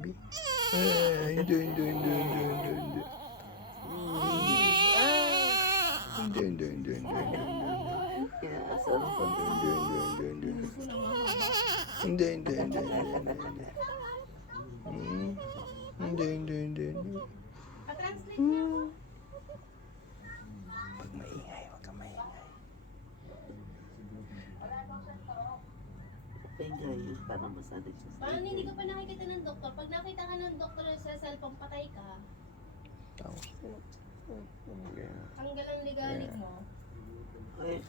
baby. Hindi, hindi, hindi, hindi, hindi, hindi. Hindi, hindi, hindi, hindi, hindi, hindi, hindi, hindi, hindi. Hindi, hindi, hindi, hindi. Pag maingay, wag kang maingay. Ingay, parang masanay siya sa Paano hindi ka pa nakikita ng doktor? Pag nakita ka ng doktor sa cellphone, patay ka. Tapos, Tanggal ang ligalig mo. Ay.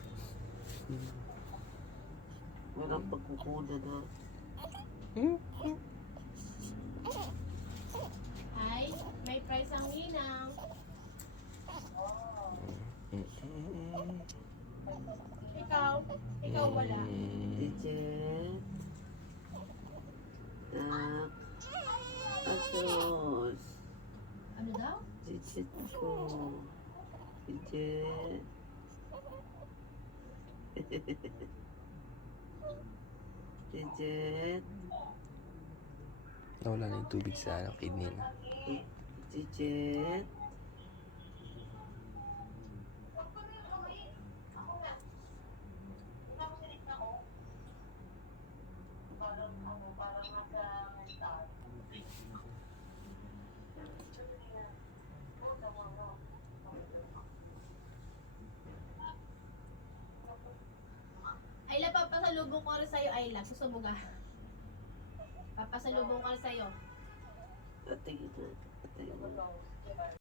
Walang pagkukuna na. Ay, may price ang ninang. Ikaw wala. Teacher. Nak. Asos. Ano daw? Teacher ko. Teacher. Teacher. nawala na yung tubig sa kidney na. Teacher. Ayla, papasalubong ko rin sa'yo, Ayla. Gusto mo ga? Papasalubong ko rin sa'yo. Ate, ito. Ate,